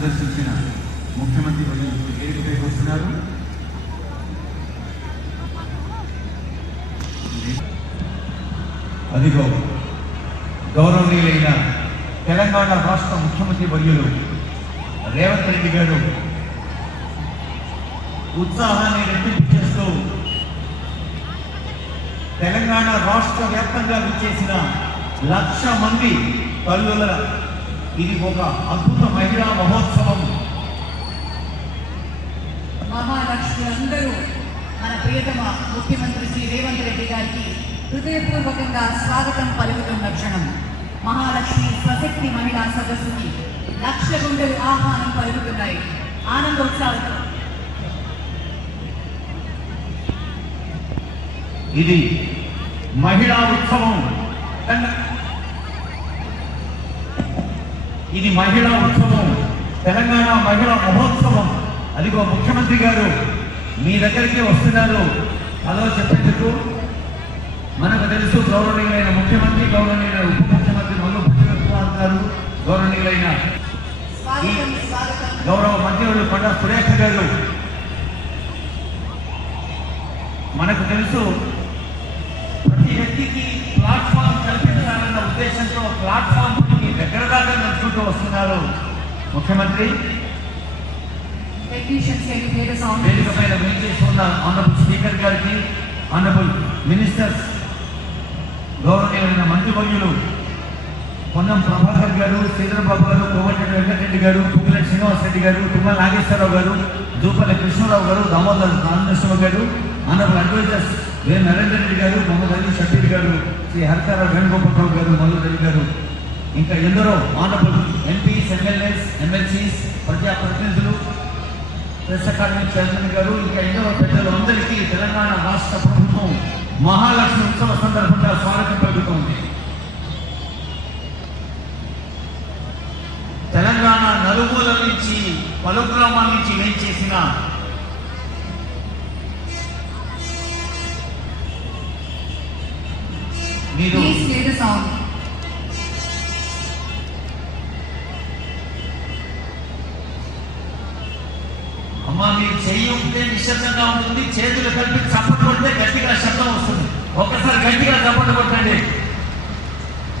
సందర్శించిన ముఖ్యమంత్రి వర్యులు వేదికపైకి వస్తున్నారు? అదిగో గౌరవనీయులైన తెలంగాణ రాష్ట్ర ముఖ్యమంత్రి వర్యులు రేవంత్ రెడ్డి గారు ఉత్సాహాన్ని రెట్టింపు చేస్తూ తెలంగాణ రాష్ట్ర వ్యాప్తంగా విచ్చేసిన లక్ష మంది తల్లుల ఇది ఒక అద్భుత మహిళా మహోత్సవం మహాలక్ష్ములందరూ మన ప్రియతమ ముఖ్యమంత్రి శ్రీ రేవంత్ రెడ్డి గారికి హృదయపూర్వకంగా స్వాగతం పలుకుతున్న క్షణం. మహాలక్ష్మి స్వశక్తి మహిళా సదస్సుకి లక్ష గుండెలు ఆహ్వానం పలుకుతున్నాయి. ఆనందోత్సాహం ఇది మహిళా ఉత్సవం. ఇది మహిళా ఉత్సవం. తెలంగాణ మహిళా మహోత్సవం. అదిగో ముఖ్యమంత్రి గారు. మీ దగ్గరికి వస్తున్నారు. అలా చెప్పేందుకు? మనకు తెలుసు గౌరవనీయులైన ముఖ్యమంత్రి గౌరవనీయులైన ఉప ముఖ్యమంత్రి మల్లు భట్టి గారు గౌరవనీయులైన గౌరవ మంత్రులు కొండ సురేఖ గారు. మనకు తెలుసు ప్రతి వ్యక్తికి ప్లాట్ఫామ్ కల్పించాలన్న ఉద్దేశంతో ప్లాట్ఫామ్ మీ దగ్గర దాకా నడుచుకుంటూ వస్తున్నారు ముఖ్యమంత్రి. వేదిక పైన వినిచేసి ఉన్న ఆనరబుల్ స్పీకర్ గారికి ఆనరబుల్ మినిస్టర్స్ గౌరవనీయులైన మంత్రివర్యులు పొన్నం ప్రభాకర్ గారు శ్రీధరబాబు గారు కోమటిరెడ్డి వెంకటరెడ్డి గారు తుమ్మల శ్రీనివాస్ రెడ్డి గారు తుమ్మల నాగేశ్వరరావు గారు దూపల్లి కృష్ణారావు గారు దామోదర్ నాగేశ్వర గారు ఆనరబుల్ అడ్వైజర్స్ వే నరేందర్ రెడ్డి గారు మొహమ్మద్ అలీ షఫీర్ గారు శ్రీ హరితారావు వేణుగోపాలరావు గారు మల్లు రెడ్డి గారు. ఇంకా ఎందరో ఆనరబుల్ ఎంపీస్ ఎమ్మెల్యేస్ ఎమ్మెల్సీస్ ప్రజాప్రతినిధులు ప్రెస్ అకాడమీ చైర్మన్ గారు ఇంకా ఎన్నో పెద్దలు అందరికీ తెలంగాణ రాష్ట్ర ప్రభుత్వం మహాలక్ష్మి ఉత్సవ సందర్భంగా స్వాగతం పలుకుతోంది. తెలంగాణ నలుమూల నుంచి పలు గ్రామాల నుంచి ఏం చేసిన మీరు మా మీరు చెయ్యి ఉంటే నిశ్శబ్దంగా ఉంటుంది చేతులు కలిపి చప్పట కొడితే గట్టిగా శబ్దం వస్తుంది. ఒక్కసారి గట్టిగా చప్పట కొట్టండి.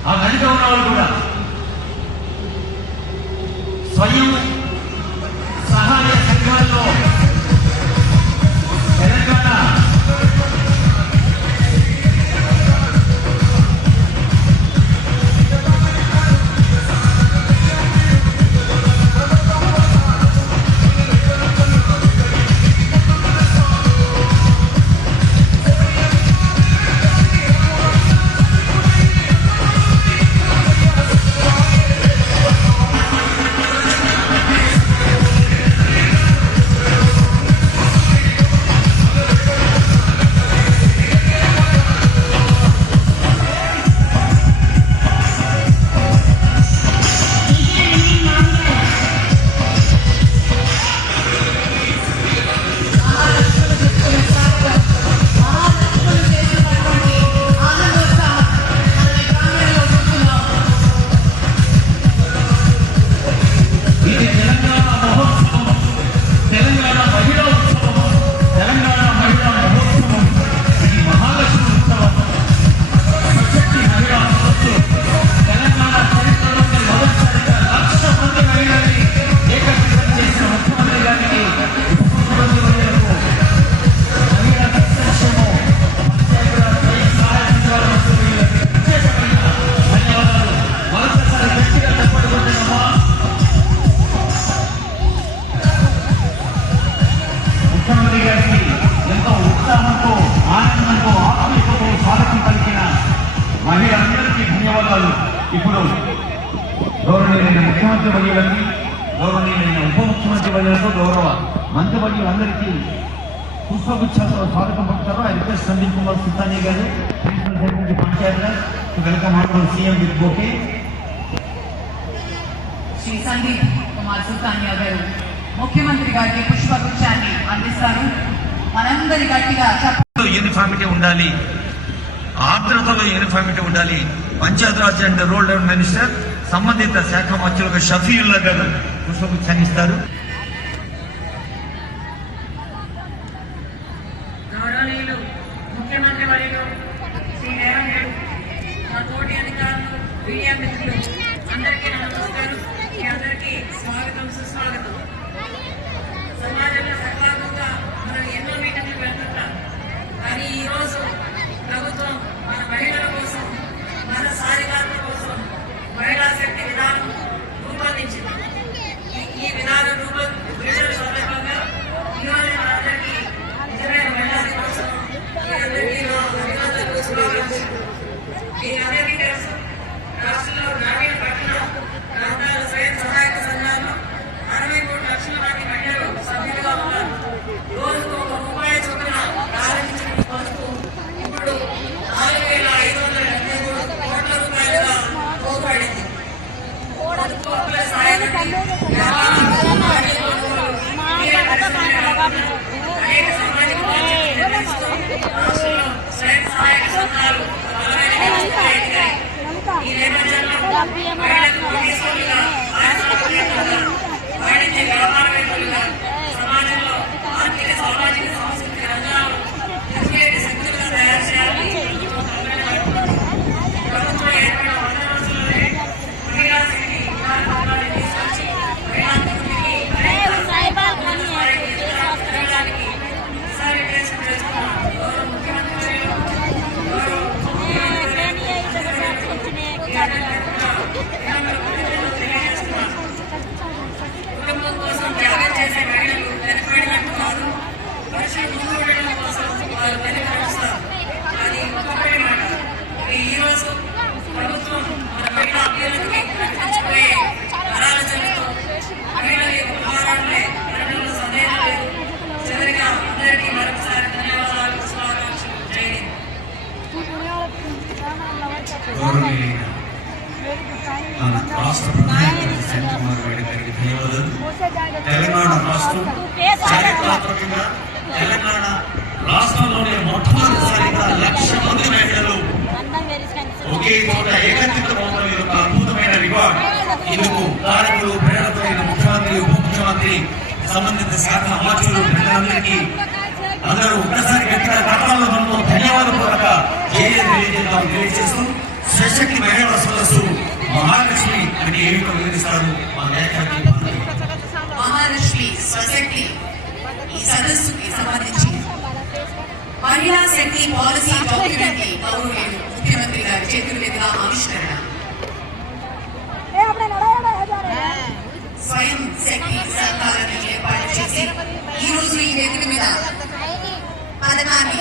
ఆ వెనుక ఉన్న వాళ్ళు కూడా. స్వయం గౌరవనీయులైన ముఖ్యమంత్రి వర్యులకి గౌరవనీయులైన ఉప ముఖ్యమంత్రి వర్యులకు గౌరవ మంత్రి వర్యులందరికీ పుష్పగుచ్చాలతో స్వాగతం పలుకుతారు. I request Sandeep Kumar Sultani garu principal secretary Panchayat Raj to welcome honourable CM with bouquet. Shri Sandeep Kumar Sultania garu ముఖ్యమంత్రి గారికి పుష్పగుచ్చాన్ని అందిస్తారు. మనందరి గట్టిగా చెప్ప యూనిఫామిటీ ఉండాలి ఆర్ద్రతలో యూనిఫామిటీ ఉండాలి. పంచాయతీరాజ్ అండ్ రూరల్ మినిస్టర్ సంబంధిత శాఖ మంత్రులకు షఫీయుల్లా గారు పుష్పగుచ్చాన్ని ఇస్తారు గౌరవనీయులు ముఖ్యమంత్రి వర్యులు శ్రీ రేవంత్ రెడ్డి మా తోటి అధికారులు మీడియా మిత్రులు అందరికీ నా నమస్కారం మీ అందరికీ స్వాగతం సుస్వాగతం సమాజంలో సకాలంగా మనం ఎన్నో మీటింగ్లు వెళ్తుంటాం కానీ ఈరోజు ప్రభుత్వం మన మహిళల కోసం మన సాధికారుల కోసం మహిళా శక్తి విధానం రూపొందించింది ఈ- ఈ విధానం రూప విడుదల సందర్భంగా ఈరోజు మనందరికీ నిజమైన మహిళా దినోత్సవం మీ అందరికీ నా అభినందనలు శుభాకాంక్షలు మీ అందరికీ తెలుసు రాష్ట్రంలో గ్రామీణ పట్టణ ప్రాంతాల స్వయం సహాయక సంఘాల్లో అరవై మూడు లక్షల మంది మహిళలు సభ్యులుగా ఉన్నారు రోజుకు ఒక రూపాయి చొప్పున ప్రారంభించిన ఈ పథకం ఇప్పుడు నాలుగు వేల ఐదు వందల డెబ్బై మూడు కోట్ల రూపాయలుగా తోడ్పడింది పొదుపు హక్కుల సాయనిధి, వ్యాపారాలు, వాణిజ్య కొనుగోలు, మీడియా పరిశ్రమల వ్యాపారం, అనేక సామాజిక బాధ్యతలు నిర్వహిస్తూ రాష్ట్రంలో స్వయం సహాయక సంఘాలు బలమైన వ్యవస్థగా ఎదిగాయి. ఈ నేపథ్యంలో మహిళలకు కోటీశ్వరులుగా, పారిశ్రామికవేత్తలుగా, వాణిజ్య వ్యాపారవేత్తలుగా, సమాజంలో ఆర్థిక సామాజిక చేస్తూ రాష్ట్రం చారిత్రాత్మకంగా తెలంగాణ రాష్ట్రంలోనే మొట్టమొదటిసారిగా లక్ష మంది మహిళలు ఒకే చోట ఏకత్రితమవుతున్న యొక్క అద్భుతమైన రివార్డ్ ఇందుకు కారకులు ప్రేరణతైన ముఖ్యమంత్రి ఉప ముఖ్యమంత్రి సంబంధిత శాఖ అమర్చులు ప్రజలందరికీ అందరూ ఒక్కసారి గట్టిగా కట్టాల మనలో ధన్యవాదపూర్వక జయ తెలియజేద్దాం తెలియజేస్తూ సశక్తి మహిళల సదస్సు మహాలక్ష్మి అంటే ఏమిటో వివరిస్తారు మా నేతకి స్వశక్తి ఈ సదస్సుకి సంబంధించి మహిళా శక్తి పాలసీ డాక్యుమెంట్ని గౌరవనీయులు ముఖ్యమంత్రి గారి చేతుల మీదుగా ఆవిష్కరణ. స్వయం శక్తి సంఘాలను ఏర్పాటు చేసి ఈ రోజు ఈ వేదిక మీద పథకాన్ని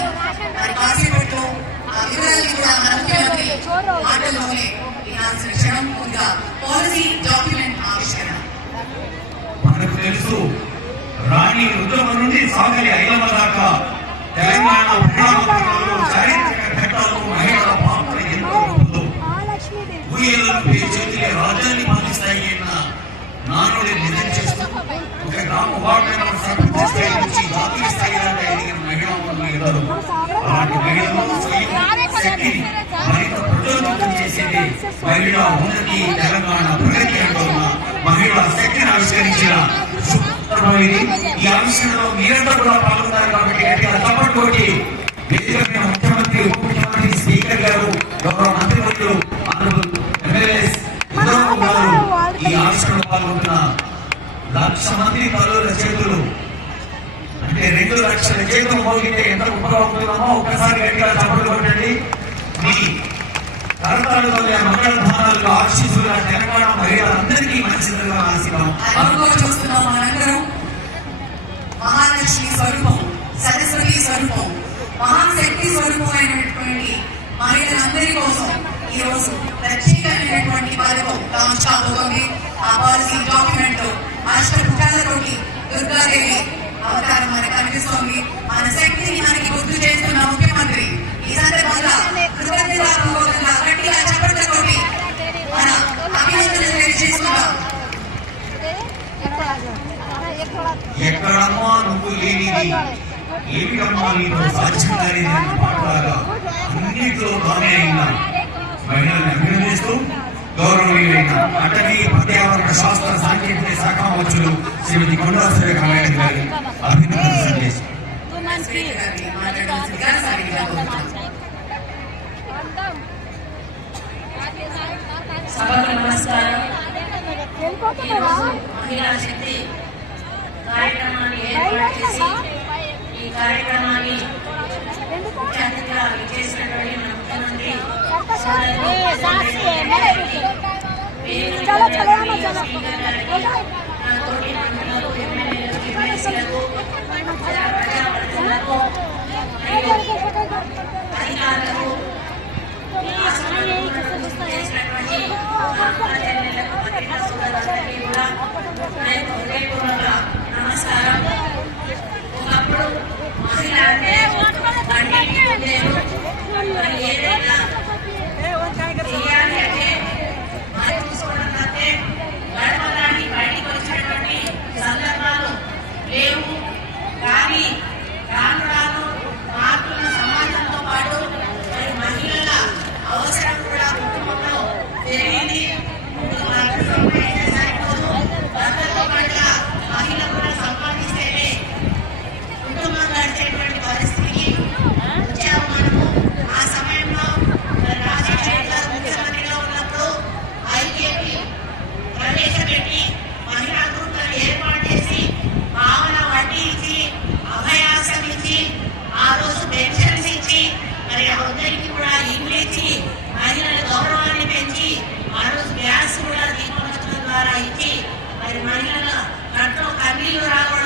మరి కాసేపట్లో ఆ వివరాలను కూడా మన ముఖ్యమంత్రి మాటల్లోనే వినాల్సిన క్షణం. ముందుగా పాలసీ డాక్యుమెంట్ ఆవిష్కరణ. మనకు తెలుసు రాణి ఉద్యమం నుండి సాగలి ఐలవ దాకా. తెలంగాణ ప్రజాపత్రికల్లో చారిత్రక ఘట్టాల్లో మహిళల పాత్ర ఎంతో ఉందో ఊయలను చేతిలో రాజ్యాన్ని పాలిస్తాయి అన్న నానుడి నిజం చేస్తూ ఒక గ్రామ వార్డు మెంబర్ సర్పంచ్ స్థాయి నుంచి జాతీయ స్థాయి దాకా ఎదిగిన మహిళా ఎందరో అలాంటి మహిళలు స్వయం శక్తిని మరింత ప్రజోన్ముఖం చేసేది మహిళా ఉన్నతి తెలంగాణ ప్రగతి అంటున్న మహిళా శక్తిని ఆవిష్కరించిన శుభ్రమైన ఇది. ఈ ఆవిష్కరణలో మీరంతా కూడా పాల్గొన్నారు కాబట్టి తప్పటి ముఖ్యమంత్రి ఉప ముఖ్యమంత్రి స్పీకర్ గారు గౌరవ మంత్రివర్యులు ఆనరబుల్ ఎమ్మెల్యేస్ గారు ఈ పాల్గొంటున్న లక్ష మంది చేతులు అంటే రెండు లక్షల చేతులు మోగితే ఎంత గొప్పగా ఉంటున్నామో ఒక్కసారి గట్టిగా చప్పట్లు కొట్టండి మీ వల్ల మంగళ ధానాలకు ఆశీస్సులుగా తెలంగాణ మహిళలందరికీ మంచి ఆశిద్దాం. అనుభవం చూస్తున్నాం మనందరం మహాలక్ష్మి స్వరూపం సరస్వతి స్వరూపం మహాశక్తి స్వరూపం అయినటువంటి మహిళలందరి కోసం ఈ రోజు ప్రత్యేకమైనటువంటి పథకం లాంచ్ కాబోతోంది ఆ పాలసీ డాక్యుమెంట్ మాస్టర్ అష్టపుటాలతోటి దుర్గాదేవి అవతారం మనకు కనిపిస్తోంది. మన శక్తిని మనకి గుర్తు చేస్తున్న ముఖ్యమంత్రి ఈ సందర్భంగా కృతజ్ఞత గట్టిగా చప్పట్లతోటి మన అభినందనలు తెలియజేస్తున్నాం ఎక్కడమ్మా నువ్వు లేనిది? ఏమిటమ్మా నీకు సాధ్యం కానిది అన్న అన్నింటిలో బాగానే అయినా. మహిళలను అభినందిస్తూ గౌరవనీయులైన అటవీ పర్యావరణ శాస్త్ర సాంకేతిక శాఖ మంత్రులు శ్రీమతి కొండా సురేఖ గారి అభినందన సందేశం సభకు నమస్కారం. మహిళా శక్తి కార్యక్రమాన్ని ఏర్పాటు చేసి ఈ కార్యక్రమాన్ని ముఖ్య అతిథిగా మన ముఖ్యమంత్రి తోటి లేవు. కానీ రాను రాను మారుతున్న సమాజంతో పాటు మరి మహిళల అవసరం కూడా కుటుంబంలో పెరిగింది. భర్తతో పాటు మహిళ కూడా సంపాదిస్తేనే కుటుంబం గడిచేటువంటి పరిస్థితికి వచ్చాము ఆ సమయంలో రాజశేఖర్ ముఖ్యమంత్రిగా ఉన్నప్పుడు ఐకేపీ না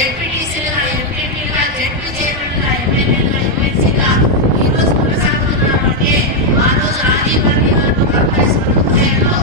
జెడ్పీటీసీలుగా ఎంపీటీలుగా జెడ్పీ చైర్మన్లుగా ఎమ్మెల్యేలుగా ఎమ్మెల్సీగా ఈ రోజు కొనసాగుతున్నామంటే ఆ రోజు రాజీవ్ గాంధీ గారు కాంగ్రెస్ ప్రభుత్వంలో